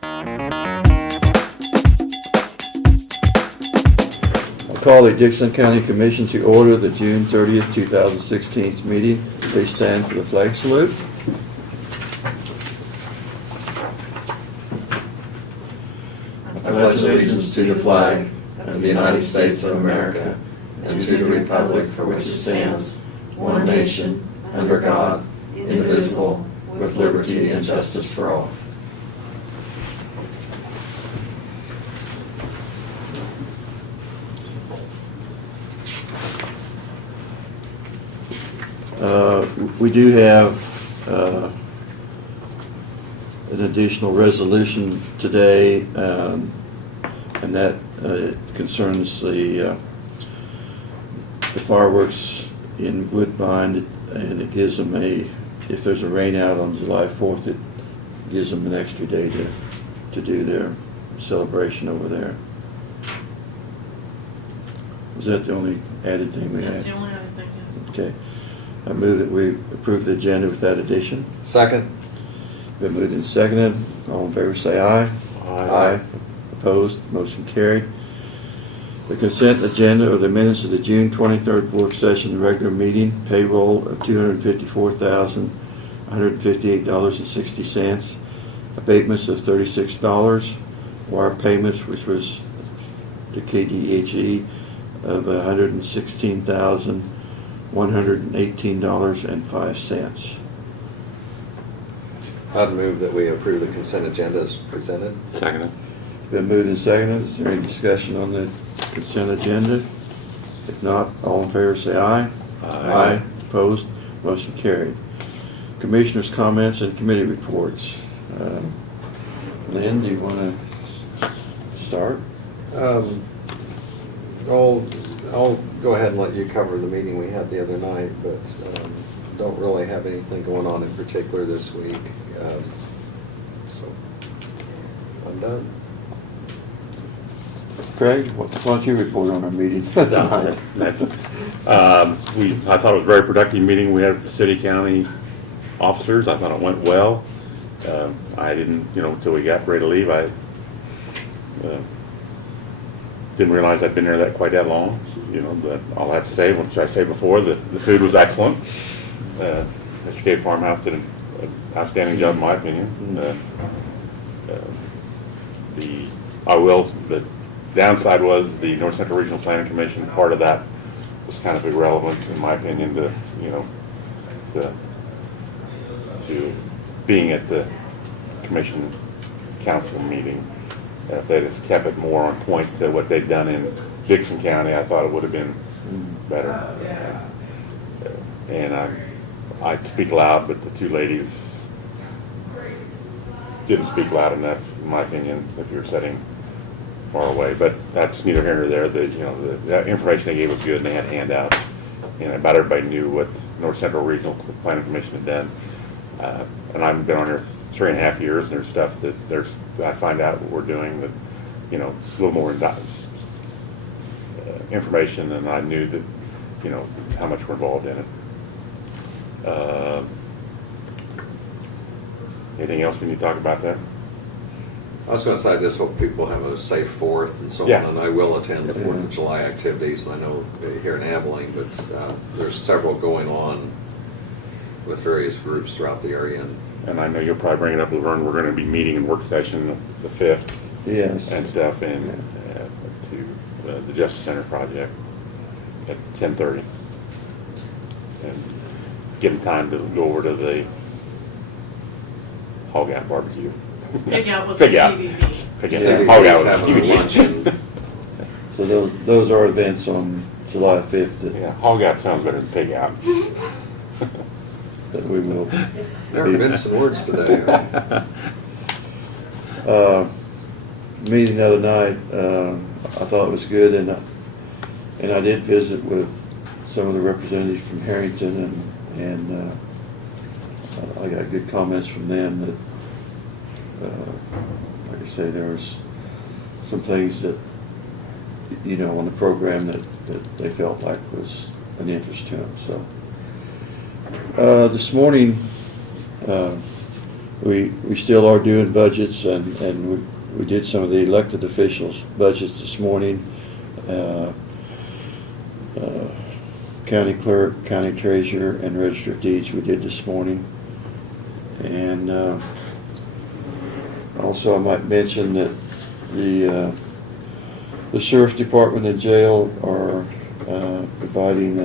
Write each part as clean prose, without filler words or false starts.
Call the Dixon County Commission to order the June 30th, 2016 meeting. Please stand for the flag salute. I pledge allegiance to the flag of the United States of America and to the republic for which it stands, one nation, under God, indivisible, with liberty and justice for all. We do have an additional resolution today, and that concerns the fireworks in Woodbine, and it gives them if there's a rain out on July 4th, it gives them an extra day to do their celebration over there. Was that the only added thing we had? That's the only other thing, yeah. Okay. I move that we approve the agenda with that addition. Second. Been moved and seconded. All in favor say aye. Aye. Opposed? Motion carried. The consent agenda are the minutes of the June 23rd work session regular meeting, payroll of $254,158.60, abatements of $36, wire payments, which was to KDHE, of $116,118.05. I'd move that we approve the consent agenda as presented. Second. Been moved and seconded. Is there any discussion on the consent agenda? If not, all in favor say aye. Aye. Opposed? Motion carried. Commissioners' comments and committee reports. Lynn, do you want to start? I'll go ahead and let you cover the meeting we had the other night, but don't really have anything going on in particular this week. So I'm done. Craig, why don't you report on our meeting? I thought it was a very productive meeting we had with the city county officers. I thought it went well. I didn't, until we got ready to leave, I didn't realize I'd been there quite that long. But all I have to say, which I say before, the food was excellent. Mr. K Farmhouse did an outstanding job in my opinion. The downside was the North Central Regional Planning Commission. Part of that was kind of irrelevant in my opinion to being at the commission council meeting. If they'd have kept it more on point to what they'd done in Dixon County, I thought it would have been better. And I speak loud, but the two ladies didn't speak loud enough, in my opinion, if you're sitting far away. But that's neither here nor there. The information they gave was good, and they had handouts. About everybody knew what North Central Regional Planning Commission had done. And I've been on here 3.5 years, and there's stuff that I find out what we're doing that, a little more information than I knew that, how much we're involved in it. Anything else we need to talk about there? I was going to say, I just hope people have a safe 4th and so Yeah. on, and I will attend the 4th of July activities. I know here in Abilene, but there's several going on with various groups throughout the area. And I know you'll probably bring it up, Laverne, we're going to be meeting in work session the 5th Yes. and stuff, and to the Justice Center project at 10:30. And getting time to go over to the Hog Out barbecue. Pig out with the CVB. Pig out. CVB Hog is Out with having a CVB. luncheon. So those are events on July 5th Yeah, Hog Out sounds better than Pig Out. that we will. Never mincing words today. Meeting the other night, I thought it was good, and I did visit with some of the representatives from Harrington, and I got good comments from them that, like I say, there was some things that, on the program that they felt like was an interest to them. So this morning, we still are doing budgets, and we did some of the elected officials' budgets this morning. County clerk, county treasurer, and register of deeds we did this morning. And also I might mention that the sheriff's department and jail are providing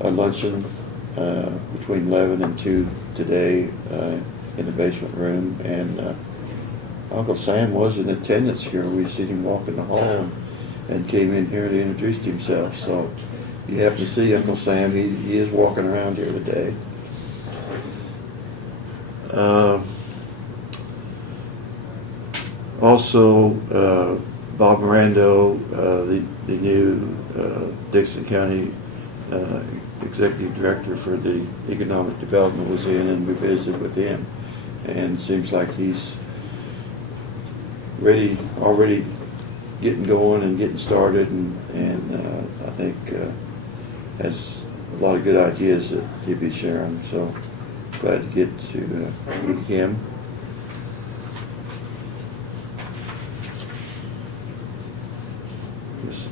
a luncheon between 11 and 2 today in the basement room. And Uncle Sam was in attendance here. We seen him walk in the hall and came in here and introduced himself. So if you happen to see Uncle Sam, he is walking around here today. Also, Bob Mirando, the new Dixon County Executive Director for the Economic Development, was in, and we visited with him. And it seems like he's already getting going and getting started, and I think has a lot of good ideas that he'll be sharing. So glad to get to meet him.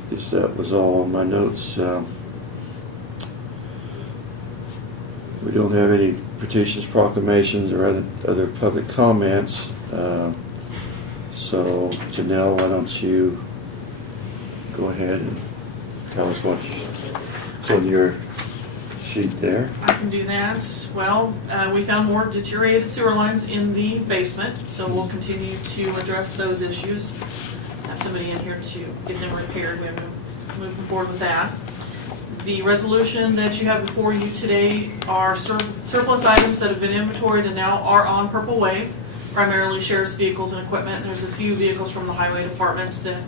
Guess that was all on my notes. We don't have any petitions, proclamations, or other public comments. So Janelle, why don't you go ahead and tell us what's on your sheet there? I can do that. Well, we found more deteriorated sewer lines in the basement, so we'll continue to address those issues. Have somebody in here to get them repaired. We have to move forward with that. The resolution that you have before you today are surplus items that have been inventoried and now are on Purple Wave, primarily sheriff's vehicles and equipment. There's a few vehicles from the highway department that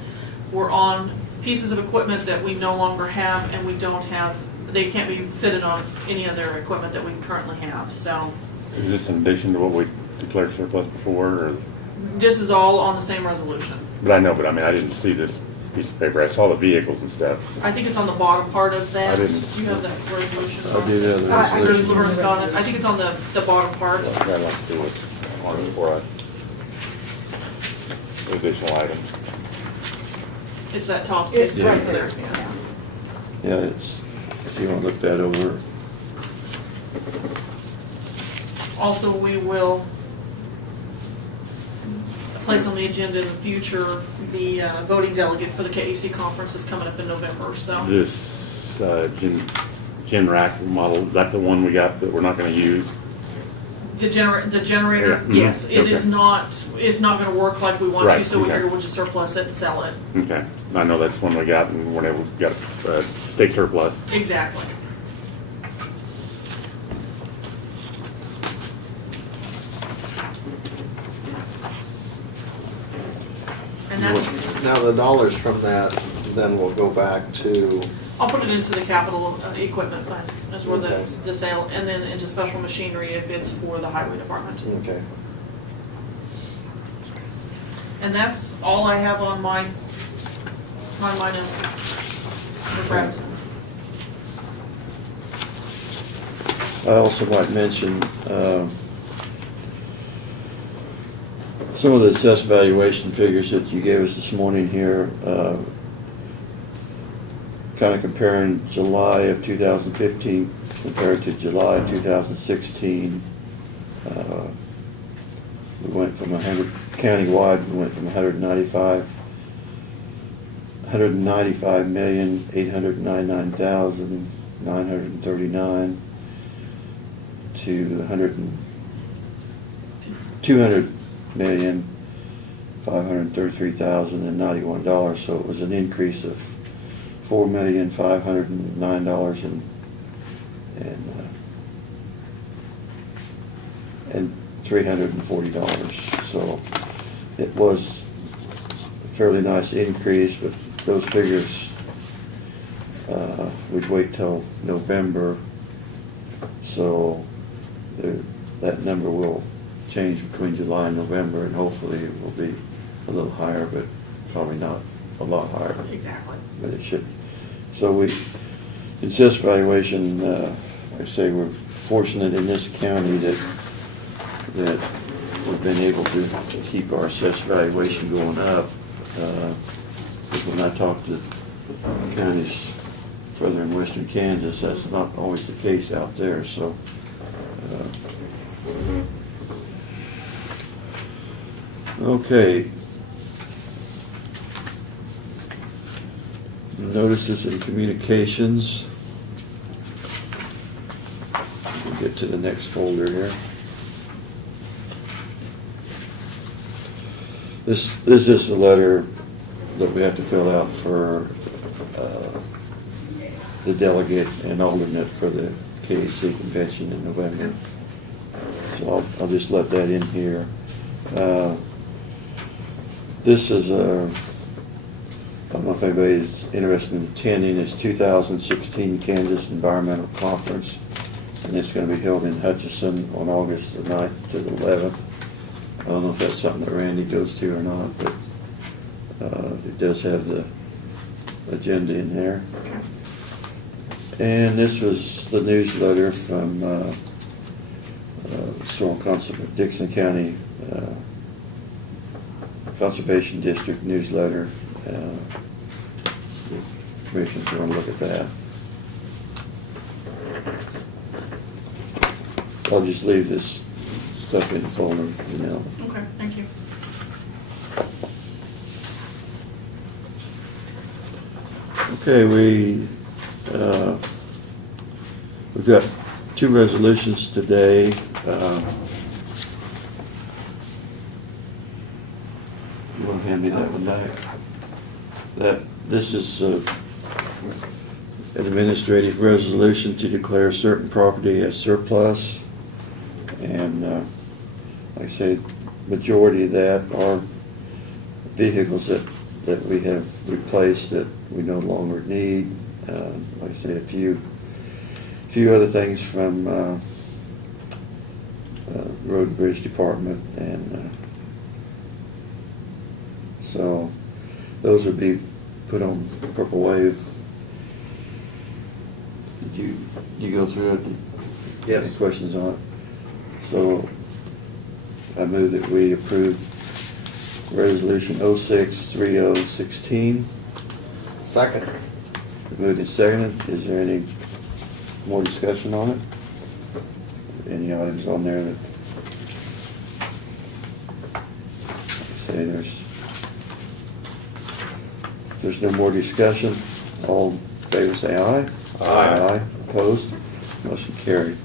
were on pieces of equipment that we no longer have, and we don't have, they can't be fitted on any other equipment that we currently have. So Is this in addition to what we declared surplus before, or? this is all on the same resolution. But I know, but I mean, I didn't see this piece of paper. I saw the vehicles and stuff. I think it's on the bottom part of that. I didn't- You have that resolution. I do have the Or resolution. Laura's got it. I think it's on the bottom part. I'd like to see what's on it before additional items. It's that top It's piece right right there. there. Yeah. Yeah, it's, if you want to look that over. Also, we will place on the agenda in the future the voting delegate for the KAC conference that's coming up in November, so. This Gen Rack model, is that the one we got that we're not gonna use? The generator, Yeah, mhm, yes, it is okay. it's not gonna work like we want to, Right, so we okay. figure we'll just surplus it and sell it. Okay, I know that's one we got, and whenever we got state surplus. Exactly. And that's, Now, the dollars from that then will go back to, I'll put it into the capital equipment fund, that's where Okay. the sale, and then into special machinery if it's for the highway department. okay. And that's all I have on my notes. For Brad. I also might mention, some of the assessed valuation figures that you gave us this morning here, kind of comparing July of 2015 compared to July of 2016. We went from 100, countywide, we went from 195,899,939 to 200,533,091. So it was an increase of $4,509 and $340. So it was a fairly nice increase, but those figures, we'd wait till November. So that number will change between July and November, and hopefully it will be a little higher, but probably not a lot higher. Exactly. But it should. So we, in assessed valuation, I say we're fortunate in this county that that we've been able to keep our assessed valuation going up. Because when I talk to counties further in western Kansas, that's not always the case out there, so. Okay. Notices and communications. We'll get to the next folder here. This is a letter that we have to fill out for the delegate and alternate for the KAC convention in November. So I'll just let that in here. This is I don't know if anybody's interested in attending, it's 2016 Kansas Environmental Conference, and it's going to be held in Hutchinson on August the 9th to the 11th. I don't know if that's something that Randy goes to or not, but it does have the agenda in there. Okay. And this was the newsletter from Dixon County Conservation District newsletter. If commissioners want to look at that. I'll just leave this stuff in the folder, you know. Okay, thank you. Okay, we've got two resolutions today. You want to hand me that one back? This is an administrative resolution to declare certain property as surplus. And like I said, majority of that are vehicles that we have replaced that we no longer need. Like I say, a few other things from Road and Bridge Department, and so those would be put on Purple Wave. Did you go through it? Yes. Any questions on it? So I move that we approve Resolution 06-3016. Second. Moved and seconded. Is there any more discussion on it? Any items on there that say if there's no more discussion, all in favor say aye. Aye. Opposed? Motion carried.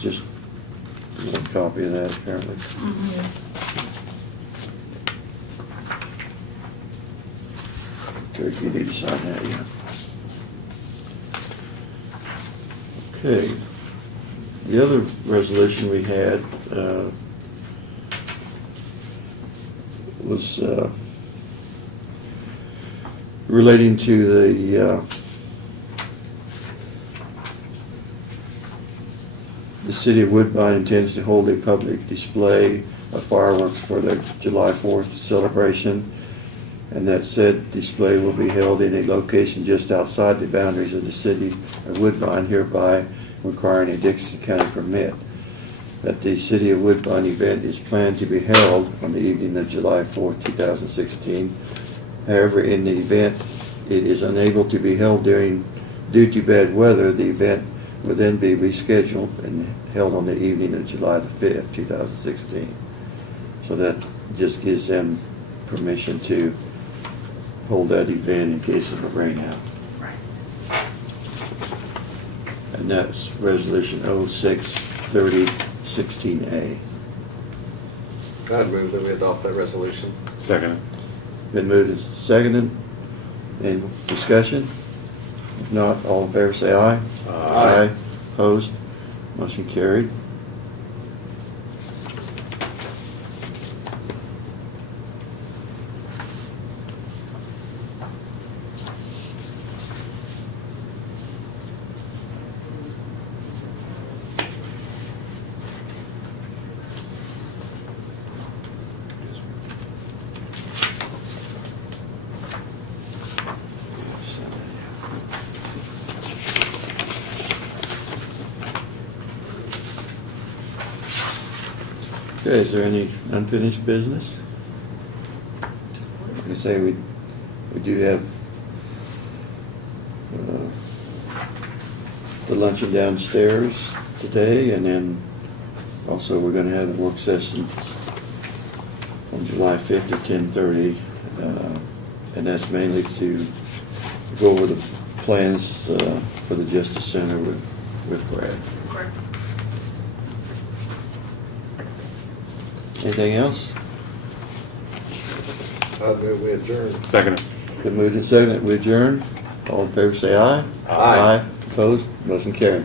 Just one copy of that apparently. Yes. Kirk, you need to sign that, yeah. Okay. The other resolution we had was relating to the city of Woodbine intends to hold a public display of fireworks for their July 4th celebration, and that said display will be held in a location just outside the boundaries of the city of Woodbine, hereby requiring a Dixon County permit. That the City of Woodbine event is planned to be held on the evening of July 4th, 2016. However, in the event it is unable to be held due to bad weather, the event will then be rescheduled and held on the evening of July the 5th, 2016. So that just gives them permission to hold that event in case of a rainout. Right. And that's resolution 06-3016A. I'd move that we adopt that resolution. Second. Been moved and seconded. Any discussion? If not, all in favor say aye. Aye. Opposed? Motion carried. Okay, is there any unfinished business? Like I say, we do have the luncheon downstairs today, and then also we're gonna have a work session on July 5th at 10:30, and that's mainly to go over the plans for the Justice Center with Brad. Correct. Anything else? I'd move we adjourn. Second. Been moved and seconded, we adjourn. All in favor say aye. Aye. Opposed? Motion carried.